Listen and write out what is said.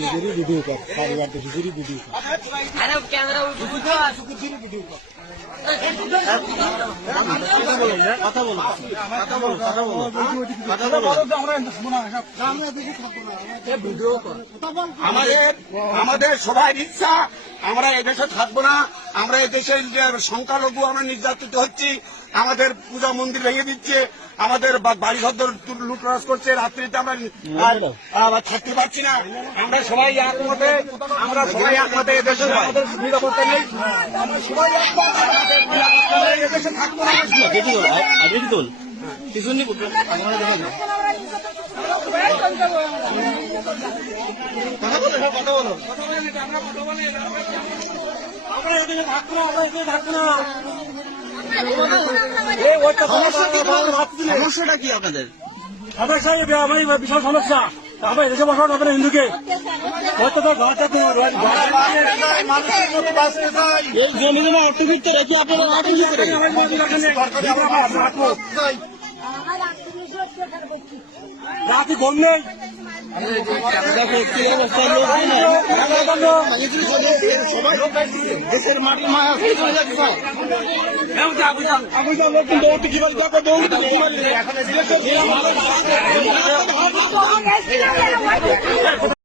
নিজেরই ভিডিও কর পরিবার নিজেরই ভিডিও কর। আরে ক্যামেরা উঠে ভিডিও কর। কথা বলো কথা বলো কথা বলো কথা বলো। আমাদের আমাদের সবাই ইচ্ছা আমরা এদেশে থাকব না আমরা এদেশের সংখ্যালঘু আমরা নির্যাতিত হচ্ছি আমাদের পূজা মন্দির ভেঙে দিচ্ছে, আমাদের বা- বাড়ি ঘর লুটরাজ করছে, রাত্রিতে আমরা থাকতে পারছি না আমরা সবাই একমতে, আমরা সবাই একমতে এদেশে আমাদের নিরাপত্তা নেই আমরা সবাই এদেশে থাকব আমার এদেশে থাকব? সমস্যাটা কি আপনাদের? আমার বিশাল সমস্যা। আমরা এদেশে বসানো হবে না হিন্দুকে। এই জমি অর্থবিত্ত রেখে আপনারা রাখেন কি করে। রাতে ঘুম নেই। দেখো কি অবস্থা লোক দেশের মাটির মায়া চলে যাচ্ছে তো লোক দৌড়তে কি বলতে দৌড়তে কি বলতে